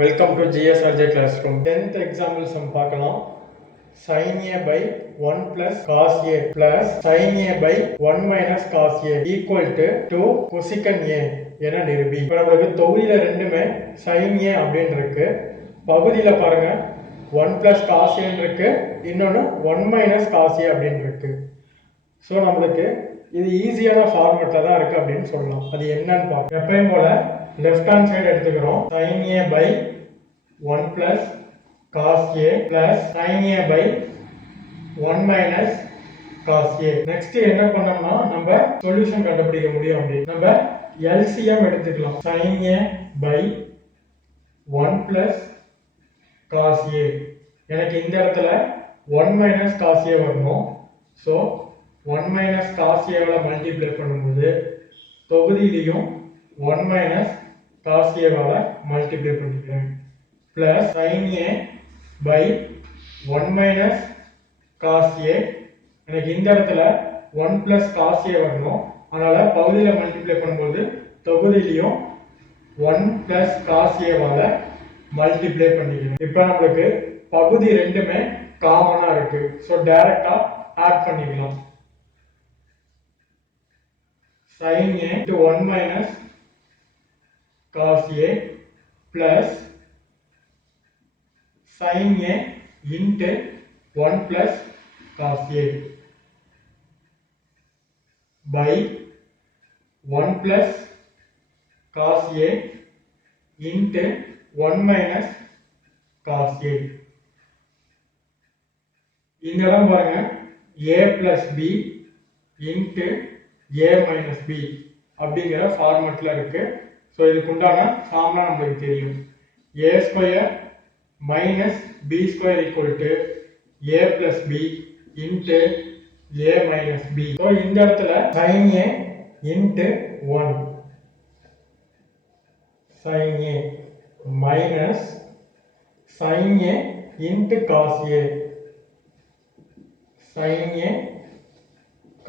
Welcome to GSRJ classroom. 10th example sum பார்க்கலாம். sin a by 1 plus cos a plus sin a by 1 minus cos a equal to 2 cosecant a என நிரூபி. இப்போ நமக்கு தொகுதியில ரெண்டுமே sin a அப்படின்னு இருக்கு. பகுதியில பாருங்க 1 plus cos a இருக்கு, இன்னொன்னு 1 minus cos a அப்படின்னு இருக்கு. ஸோ நம்மளுக்கு இது ஈஸியான ஃபார்மெட்ல தான் இருக்கு அப்படின்னு சொல்லலாம். அது என்னன்னு பார்ப்போம். எப்பயும் போல left hand side எடுத்துக்கிறோம். sin a by 1 plus cos a plus sin a by 1 minus cos a. next என்ன பண்ணோம்னா நம்ம சொல்யூஷன் கண்டுபிடிக்க முடியும். அப்படி நம்ம LCM எடுத்துக்கலாம். sin a by 1 plus cos a. எனக்கு இந்த இடத்துல 1 minus cos a வரணும். ஸோ 1 minus cos a வால மல்டிப்ளை பண்ணும்போது தொகுதியிலையும் 1 minus cos a வால மல்டிப்ளை பண்ணிக்கிறேன். plus sin a by 1 minus cos a. எனக்கு இந்த இடத்துல 1 plus cos a வரணும். அதனால பகுதியில மல்டிப்ளை பண்ணும்போது தொகுதியிலையும் 1 plus cos a வால மல்டிப்ளை பண்ணிக்கிறேன். இப்போ நமக்கு பகுதி ரெண்டுமே காமனா இருக்கு. ஸோ டைரக்டா ஆட் பண்ணிக்கலாம். sin a to 1 minus cos a plus sin a into 1 plus cos a by 1 plus cos a into 1 minus cos a. இந்த இடம் பாருங்க a plus b into a minus b அப்படிங்கிற ஃபார்மட்ல இருக்கு. ஸோ இதுக்கு உண்டான formula நம்மளுக்கு தெரியும். a square minus b square equal to a plus b into a minus b. So இந்த இடத்துல sin a into 1 sin a minus sin a into cos a sin a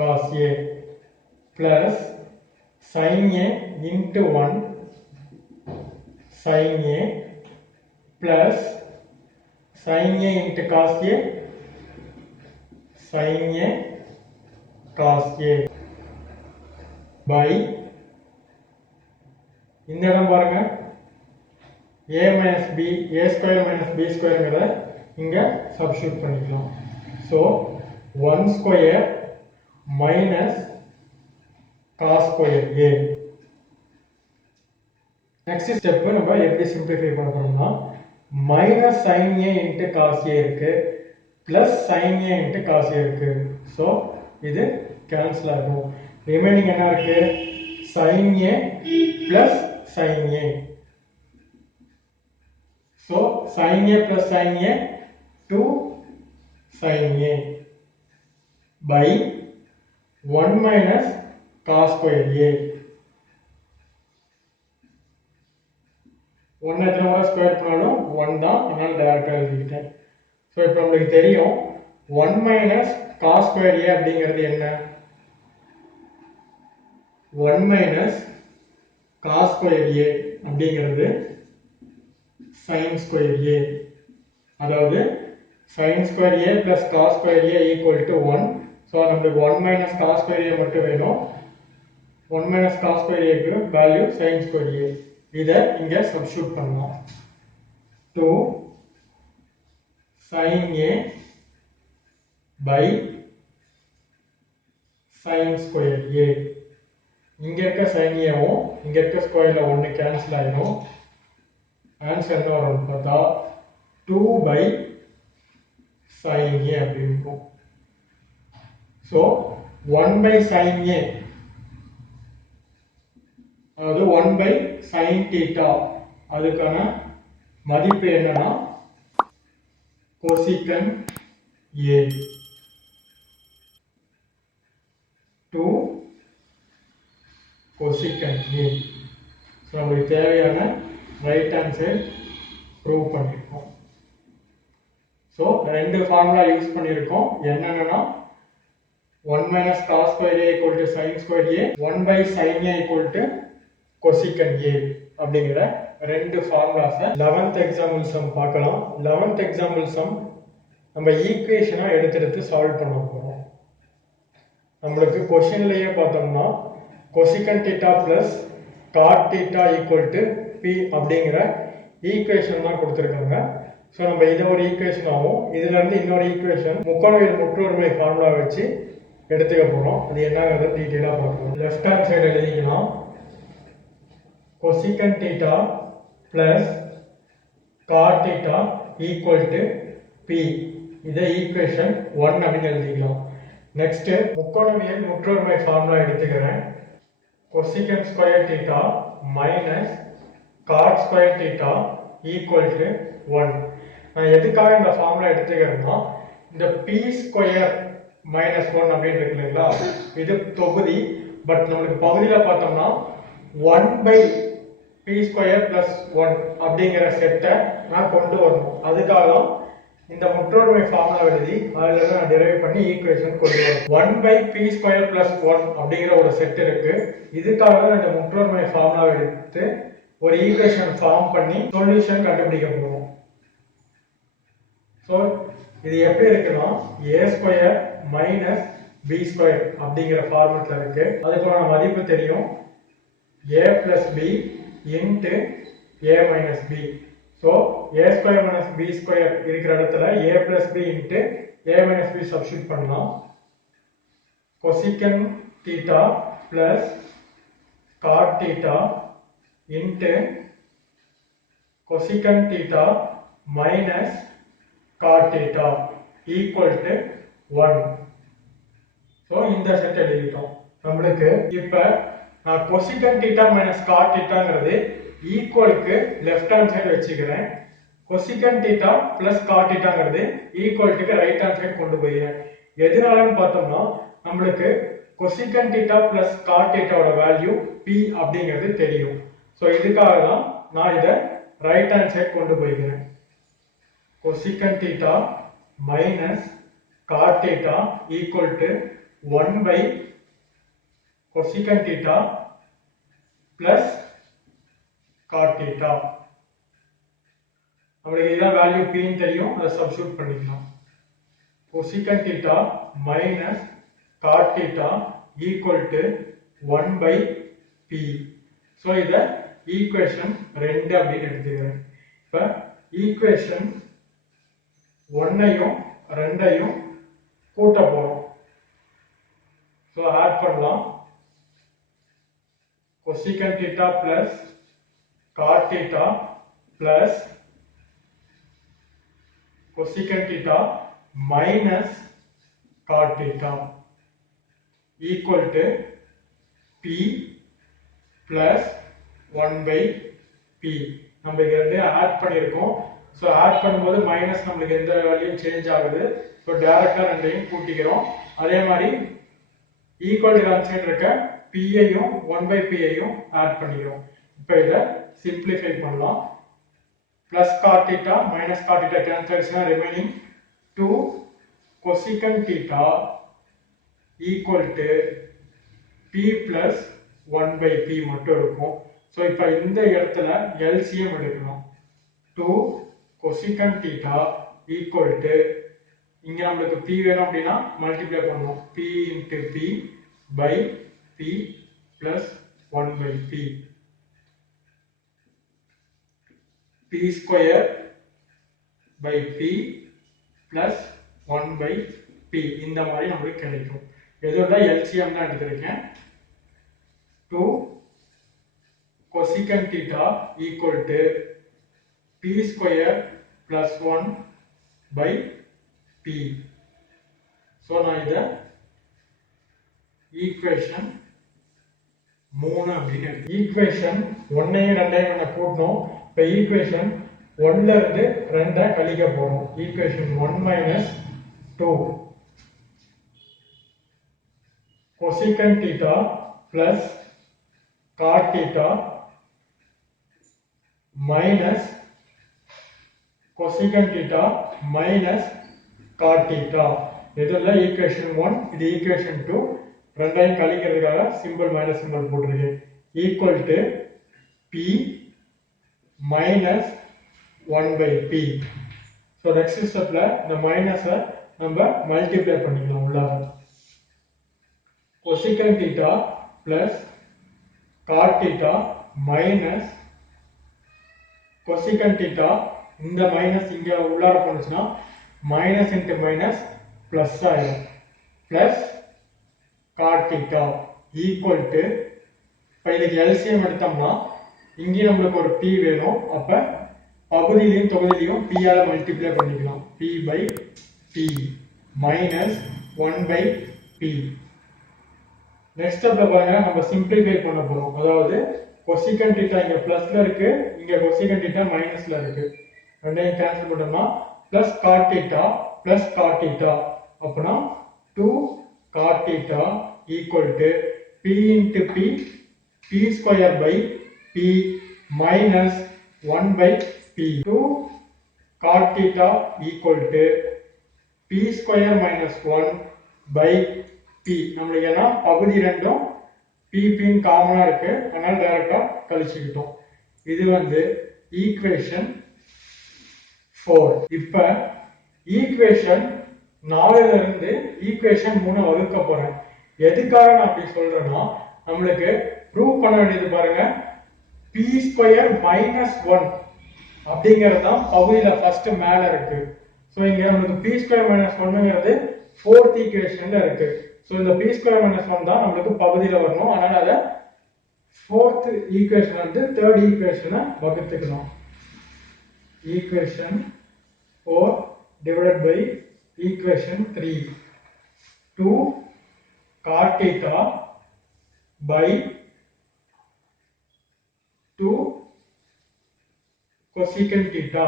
cos a plus sin a into 1 sin a plus sin a into cos a sin a cos a by இந்த இடம் பாருங்க a minus b a square minus b square இங்க substitute பண்ணிக்கலாம். So 1 square minus cos square a. Next step நம்ம எப்படி simplify பண்ண போறோம்னா minus sin a into cos a இருக்கு, plus sin a into cos a இருக்கு. ஸோ இது cancel ஆகும். ரிமைனிங் என்ன இருக்கு? sin a plus sin a. So sin a plus sin a 2 sin a by 1 minus cos square a. 1 எத்தனை முறை square பண்ணாலும் 1 தான், அதனால டைரக்டா எழுதிட்டேன். ஸோ இப்போ நம்மளுக்கு தெரியும் 1 மைனஸ் காஸ் ஸ்கொயர் ஏ அப்படிங்கிறது என்ன? 1 மைனஸ் காஸ் ஸ்கொயர் ஏ அப்படிங்கிறது சைன் ஸ்கொயர் ஏ. அதாவது sine square A plus cos square A equal to 1. So நம்மளுக்கு 1 மைனஸ் காஸ் ஸ்கொயர் ஏ மட்டும் வேணும். 1 மைனஸ் காஸ் ஸ்கொயர் ஏக்கு வேல்யூ சைன் ஸ்கொயர் ஏ. இதை இங்க சப்ஸ்டிட்யூட் பண்ணலாம். 2 sin a by sin square a. இங்க இருக்க sin a வும் இங்க இருக்க ஸ்கொயர்ல 1 கேன்சல் ஆயிடும். ஆன்சர் என்ன வரும்னு பார்த்தா 2 by sin a அப்படின்னு இருக்கும். ஸோ 1 by sin a அதாவது 1 by sin theta அதுக்கான மதிப்பு என்னன்னா cosecant a 2 cosecant a. So நமக்கு தேவையான ரைட் ஹேண்ட் சைடு ப்ரூவ் பண்ணியிருக்கோம். ஸோ ரெண்டு ஃபார்முலா யூஸ் பண்ணியிருக்கோம். என்னென்னா 1 minus cos square a equal to sin square a, 1 by sin a equal to cosecant a அப்படிங்கிற ரெண்டு ஃபார்முலாஸை 11th எக்ஸாம்பிள் சம் பார்க்கலாம். 11th example some நம்ம ஈக்குவேஷனா எடுத்து சால்வ் பண்ண போறோம். நம்மளுக்கு கொஸ்டின்லயே பார்த்தோம்னா cosec theta plus cot theta equal to P அப்படிங்கிற ஈக்குவேஷன் தான் கொடுத்துருக்காங்க. ஸோ நம்ம இதை ஒரு ஈக்குவேஷன் ஆகும், இதுல இருந்து இன்னொரு ஈக்குவேஷன் முக்கோணவியல் முற்றொருமை ஃபார்முலா வச்சு எடுத்துக்க போறோம். அது என்னங்கிறத டீட்டெயிலாக பார்க்கணும். லெஃப்ட் ஹேண்ட் சைடு எழுதிக்கலாம். cosecant theta plus cot theta equal to P. இதை ஈக்குவேஷன் 1 அப்படின்னு எழுதிக்கலாம். நெக்ஸ்ட் முக்கோணவியல் முற்றொருமை ஃபார்முலா எடுத்துக்கிறேன். cosecant square theta minus cot square theta equal to 1. நான் எதுக்காக இந்த ஃபார்முலா எடுத்துக்கிறேன்னா, இந்த P ஸ்கொயர் மைனஸ் 1 அப்படின்னு இருக்கு இல்லைங்களா, இது தொகுதி. பட் நம்மளுக்கு பகுதியில் பார்த்தோம்னா 1 by P ஸ்கொயர் பிளஸ் 1 அப்படிங்கிற செட்டை நான் கொண்டு வரணும். அதுக்காக தான் இந்த முற்றொருமை ஃபார்முலா எழுதி அதில் நான் டெரைவ் பண்ணி ஈக்குவேஷன் கொண்டு வரணும். 1 by P ஸ்கொயர் பிளஸ் 1 அப்படிங்கிற ஒரு செட் இருக்கு. இதுக்காக தான் இந்த முற்றொருமை ஃபார்முலா எடுத்து ஒரு ஈக்குவேஷன் ஃபார்ம் பண்ணி சொல்யூஷன் கண்டுபிடிக்க போறோம். ஸோ இது எப்படி இருக்குன்னா, a square minus B square அப்படிங்கிற ஃபார்மெட்ல இருக்கு. அதுக்கான மதிப்பு தெரியும், a plus B into a minus B. So a square minus B square இருக்கிற இடத்துல a plus B into a minus B substitute பண்ணலாம். Cosec theta plus cot theta into cosec theta minus cot theta equal to 1. So இந்த set எழுதிட்டோம். நம்மளுக்கு இப்ப நான் cosec theta minus cot தீட்டாங்கிறது ஈக்குவலுக்கு லெஃப்ட் ஹேண்ட் சைடு வச்சுக்கிறேன். கொசிகன் தீட்டா பிளஸ் காட் தீட்டாங்கிறது ஈக்குவலுக்கு ரைட் ஹேண்ட் சைடு கொண்டு போயிடுறேன். எதனாலன்னு பார்த்தோம்னா, நம்மளுக்கு கொசிகன் தீட்டா பிளஸ் காட் தீட்டாவோட வேல்யூ பி அப்படிங்கிறது தெரியும். ஸோ இதுக்காக தான் நான் இதை ரைட் ஹேண்ட் சைடு கொண்டு போய்க்கிறேன். cosecant theta minus cot theta equal to 1 by cosecant theta plus cot theta. நம்மளுக்கு இதான் வேல்யூ p ன்னு தெரியும், அதை சப்ஸ்டிட்யூட் பண்ணிக்கலாம். cosecant theta minus cot theta equal to 1 by p. So இதை ஈக்குவேஷன் 2 அப்படின்னு எடுத்துக்கிறேன். இப்போ ஈக்குவேஷன் 1ஐயும் 2ஐயும் கூட்ட போறோம். ஸோ ஆட் பண்ணலாம். cosecant theta plus cot theta plus cosecant theta minus cot theta equal to p plus 1 by p. நம்ம இங்க ரெண்டு ஆட் பண்ணியிருக்கோம். ஸோ ஆட் பண்ணும்போது மைனஸ் நம்மளுக்கு எந்த வேல்யூ சேஞ்ச் ஆகுது. ஸோ டைரக்டா ரெண்டையும் கூட்டிக்கிறோம். அதே மாதிரி ஈக்குவல் டு சைடு இருக்க பியையும் 1 by p-ஐயும் ஆட் பண்ணிக்கிறோம். இப்போ இதை சிம்பிளிஃபை பண்ணலாம். Plus cot theta minus cot theta cancel ஆயிடுச்சுன்னா remaining 2 cosec theta equal to p பிளஸ் 1 by p மட்டும் இருக்கும். ஸோ இப்போ இந்த இடத்துல எல்சிஎம் எடுக்கணும். 2 cosecant theta equal to, இங்க நம்மளுக்கு p வேணும் அப்படின்னா மல்டிப்ளை பண்ணணும். p into p by p plus 1 by p. p square by p plus 1 by p. இந்த மாதிரி நம்மளுக்கு கிடைக்கும். எதோட LCM தான் எடுத்திருக்கேன். 2 cosecant theta equal to p square plus 1 by p. So நான் இதை ஈக்குவேஷன் 3 அப்படின்னு ஈக்குவேஷன் 1ஐயும் 2ஐயும் நான் கூட்டணும். இப்போ ஈக்குவேஷன் 1ல இருந்து 2ஐ கழிக்க போறோம். Equation 1 minus 2 cosecant theta plus cot theta minus cosecant theta minus cot theta. இதெல்லாம் ஈக்குவேஷன் 1, இது ஈக்குவேஷன் 2. ரெண்டையும் கழிக்கிறதுக்காக சிம்பிள் மைனஸ் சிம்பிள் போட்டிருக்கேன். Equal to p minus 1 by p. So next ஸ்டெப்ல இந்த மைனஸை நம்ம மல்டிப்ளை பண்ணிக்கலாம் உள்ளார. cosecant theta plus cot theta minus cosecant theta, இந்த மைனஸ் இங்க உள்ளார போனுச்சுன்னா மைனஸ் இன்டு மைனஸ் பிளஸ் ஆயிடும், plus cot theta equal to, இப்போ இதுக்கு எல்சிஎம் எடுத்தோம்னா இங்கே நம்மளுக்கு ஒரு p வேணும், அப்ப பகுதியிலையும் தொகுதியிலையும் p ஆல மல்டிப்ளை பண்ணிக்கலாம். p by p minus 1 by p. Next ஸ்டெப்ல பாருங்க, நம்ம சிம்பிளிஃபை பண்ண போறோம். அதாவது cosecant theta இங்க பிளஸ்ல இருக்கு, இங்க cosecant theta மைனஸ்ல இருக்கு. ரெண்டையும் கேன்சல் பண்ணோம்னா plus cot theta plus cot theta, அப்பனா 2 cot theta equal to p into p, p square by p minus 1 by p. 2 cot theta equal to p square minus 1 by p. நம்மளுக்கு ஏன்னா பகுதி ரெண்டும் p p காமனா இருக்கு, அதனால டைரக்டா கழிச்சுக்கிட்டோம். இது வந்து ஈக்குவேஷன் 4. இப்ப ஈக்குவேஷன் 4ல இருந்து ஈக்குவேஷன் 3 வகுக்க போறேன். எதுக்காக நான் அப்படி சொல்றேன்னா, நம்மளுக்கு ப்ரூவ் பண்ண வேண்டியது பாருங்க, p ஸ்கொயர் மைனஸ் 1 அப்படிங்கிறது தான் பகுதியில ஃபர்ஸ்ட் மேல இருக்கு. ஸோ இங்க நமக்கு p ஸ்கொயர் மைனஸ் 1ங்கிறது 4th ஈக்குவேஷன்ல இருக்கு. ஸோ இந்த p ஸ்கொயர் மைனஸ் 1 தான் நம்மளுக்கு பகுதியில வரணும், அதனால அதை 4th ஈக்குவேஷன் வந்து 3rd ஈக்குவேஷனை வகுத்துக்கணும். Equation 4 divided by equation 3. 2 cot theta by 2 cosecant theta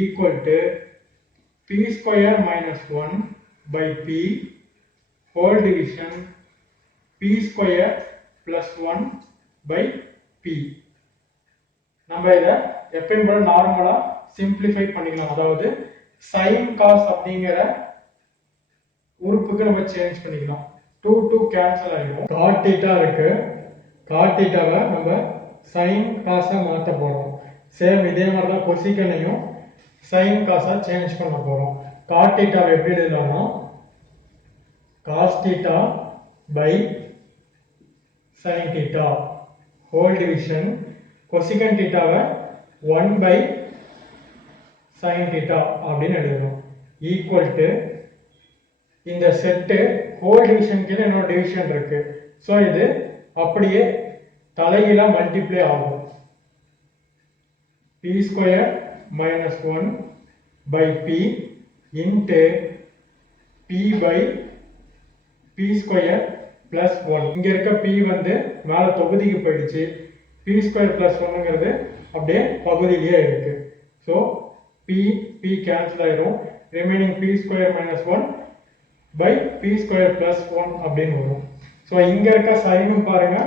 equal to p square minus 1 by p whole division p square plus 1 by p. நம்ம இதை எப்பயும் போல நார்மலா சிம்பிளிஃபை பண்ணிக்கலாம். அதாவது sin cos அப்படிங்கிற உறுப்புக்கு நம்ம சேஞ்ச் பண்ணிக்கலாம். 2 2 கேன்சல் ஆயிடும். cot theta இருக்கு, cot thetaவை நம்ம sin cos மாத்த போறோம். சேம் இதே மாதிரி தான் cosecant-ஐயும் sin cos சேஞ்ச் பண்ண போறோம். cot thetaவை எப்படி எழுதலாம்னா cos theta by sin theta whole division cosecant thetaவை 1 by sin theta அப்படின்னு எழுதணும். ஈக்குவல் டு இந்த செட்டு ஹோல் டிவிஷன் கீழே இன்னொரு டிவிஷன் இருக்கு. ஸோ இது அப்படியே தலைகீழா மல்டிப்ளை ஆகும். p square minus 1 by p into p by p square plus 1. இங்க இருக்க p வந்து மேல தொகுதிக்கு போயிடுச்சு, p ஸ்கொயர் பிளஸ் 1ங்கிறது அப்படியே பகுதியிலேயே இருக்கு. ஸோ p கேன்சல் ஆயிடும், remaining p square minus 1 by p square plus 1 அப்படின்னு வரும். ஸோ இங்க இருக்க சைனும் பாருங்க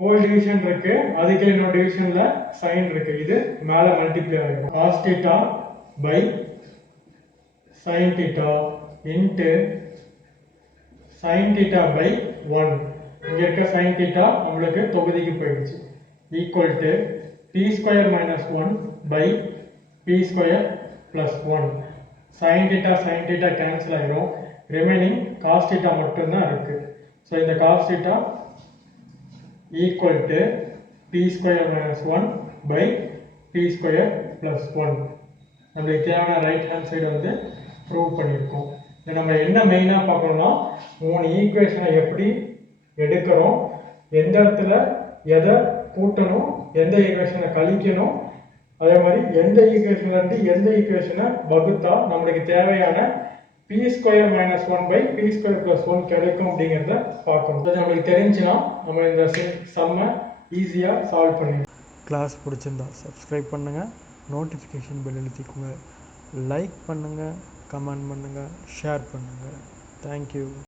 ஹோல் டிவிஷன் இருக்கு, அதுக்கு இன்னொரு டிவிஷன்ல சைன் இருக்கு, இது மேல மல்டிப்ளை ஆகும். cos theta by sin theta into sin theta by 1. இங்க இருக்க sin theta நம்மளுக்கு தொகுதிக்கு போயிடுச்சு. Equal to p square minus 1 by p square plus 1. sin theta cancel ஆயிடும், ரிமைனிங் cos theta மட்டும்தான் இருக்கு. ஸோ இந்த cos theta equal to p square minus 1 by p square plus 1. நம்மளுக்கு தேவையான ரைட் ஹேண்ட் சைடு வந்து ப்ரூவ் பண்ணியிருக்கோம். இதை நம்ம என்ன மெயினாக பார்க்கணும்னா, 3 ஈக்குவேஷனை எப்படி எடுக்கிறோம், எந்த இடத்துல எதை கூட்டணும், எந்த ஈக்குவேஷனை கழிக்கணும், அதே மாதிரி எந்த ஈக்குவேஷன்ல இருந்து எந்த ஈக்குவேஷனை வகுத்தா நம்மளுக்கு தேவையான p square minus 1 by p square plus 1 கிடைக்கும் அப்படிங்கிறத பார்க்கணும். அது நம்மளுக்கு தெரிஞ்சுன்னா நம்ம இந்த சம்மை ஈஸியாக சால்வ் பண்ணிடலாம். கிளாஸ் பிடிச்சிருந்தா சப்ஸ்கிரைப் பண்ணுங்கள், நோட்டிஃபிகேஷன் பெல் அழுத்திக்கோங்க, லைக் பண்ணுங்கள், கமெண்ட் பண்ணுங்கள், ஷேர் பண்ணுங்கள். தேங்க்யூ.